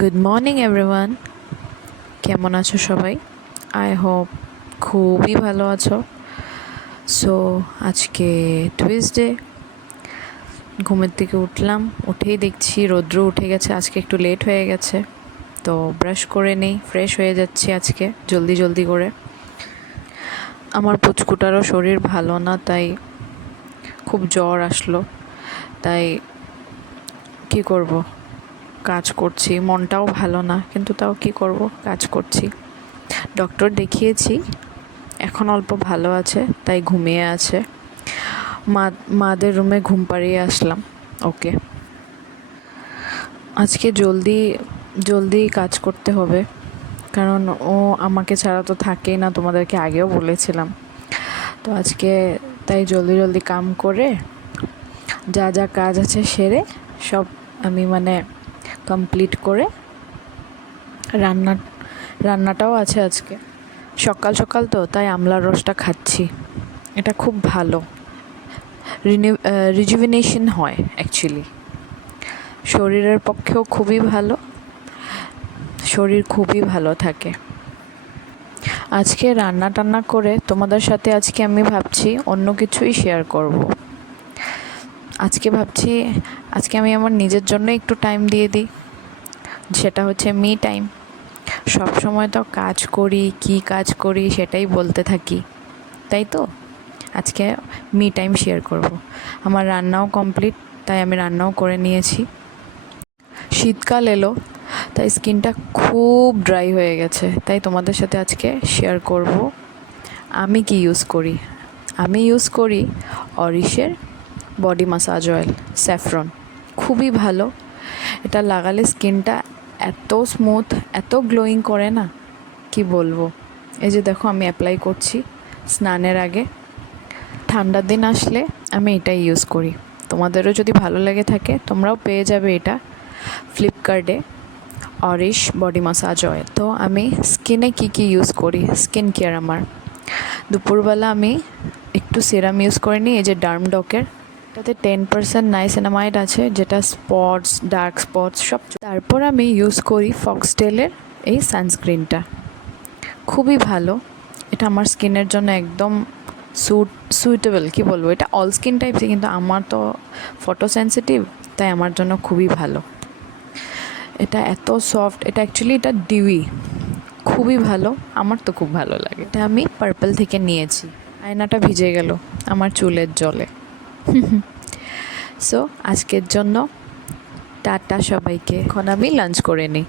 Good morning everyone, কেমন আছো সবাই? আই হোপ খুবই ভালো আছো। সো আজকে টুইসডে, ঘুমের থেকে উঠলাম, উঠেই দেখছি রৌদ্র উঠে গেছে। আজকে একটু লেট হয়ে গেছে, তো ব্রাশ করে নেই, ফ্রেশ হয়ে যাচ্ছি আজকে জলদি জলদি করে। আমার পুচকুটারও শরীর ভালো না, তাই খুব জ্বর আসলো। তাই কি করব, কাজ করছি। মনটাও ভালো না, কিন্তু তাও কি করব, কাজ করছি। ডক্টর দেখিয়েছি, এখন অল্প ভালো আছে, তাই ঘুমিয়ে আছে। মাদের রুমে ঘুম পাড়িয়ে আসলাম ওকে। আজকে জলদি জলদি কাজ করতে হবে, কারণ ও আমাকে ছাড়া তো থাকেই না, তোমাদেরকে আগেও বলেছিলাম। তো আজকে তাই জলদি জলদি কাম করে যা যা কাজ আছে সেরে সব আমি কমপ্লিট করে রান্নাটাও আছে আজকে। সকাল সকাল তো, তাই আমলার রসটা খাচ্ছি। এটা খুব ভালো, রিজুভিনেশন হয় অ্যাকচুয়ালি, শরীরের পক্ষেও খুবই ভালো, শরীর খুবই ভালো থাকে। আজকে রান্না টান্না করে তোমাদের সাথে আজকে আমি ভাবছি অন্য কিছুই শেয়ার করব। আজকে আমি আমার নিজের জন্য একটু টাইম দিয়ে দিই, সেটা হচ্ছে মি টাইম। সব সময় তো কাজ করি, কি কাজ করি সেটাই বলতে থাকি, তাই তো আজকে মি টাইম শেয়ার করব। আমার রান্নাও কমপ্লিট, তাই আমি রান্নাও করে নিয়েছি। শীতকাল এলো, তাই স্কিনটা খুব ড্রাই হয়ে গেছে, তাই তোমাদের সাথে আজকে শেয়ার করব আমি কি ইউজ করি। আমি ইউজ করি অরিশের বডি মাসাজ অয়েল স্যাফরন, খুবই ভালো। এটা লাগালে স্কিনটা এত স্মুথ, এত গ্লোয়িং করে না, কি বলবো। এই যে দেখো, আমি অ্যাপ্লাই করছি স্নানের আগে। ঠান্ডার দিন আসলে আমি এটাই ইউজ করি। তোমাদেরও যদি ভালো লেগে থাকে তোমরাও পেয়ে যাবে এটা ফ্লিপকার্টে, অরিশ বডি মাসাজ অয়েল। তো আমি স্কিনে কি ইউজ করি, স্কিন কেয়ার আমার দুপুরবেলা আমি একটু সিরাম ইউজ করে নিই, এই যে ডার্মডকের। এটাতে 10% নাইসিনামাইড আছে, যেটা স্পটস, ডার্ক স্পটস সব। তারপর আমি ইউজ করি ফক্সটেলের এই সানস্ক্রিনটা, খুবই ভালো। এটা আমার স্কিনের জন্য একদম সুইটেবল, কি বলবো, এটা অল স্কিন টাইপসই, কিন্তু আমার তো ফটো সেন্সিটিভ, তাই আমার জন্য খুবই ভালো। এটা এত সফট, এটা অ্যাকচুয়ালি এটা ডিউই, খুবই ভালো, আমার তো খুব ভালো লাগে। এটা আমি পার্পল থেকে নিয়েছি। আয়নাটা ভিজে গেল আমার চুলের জলে। সো আজকের জন্য টাটা সবাইকে, এখন আমি লাঞ্চ করে নিই।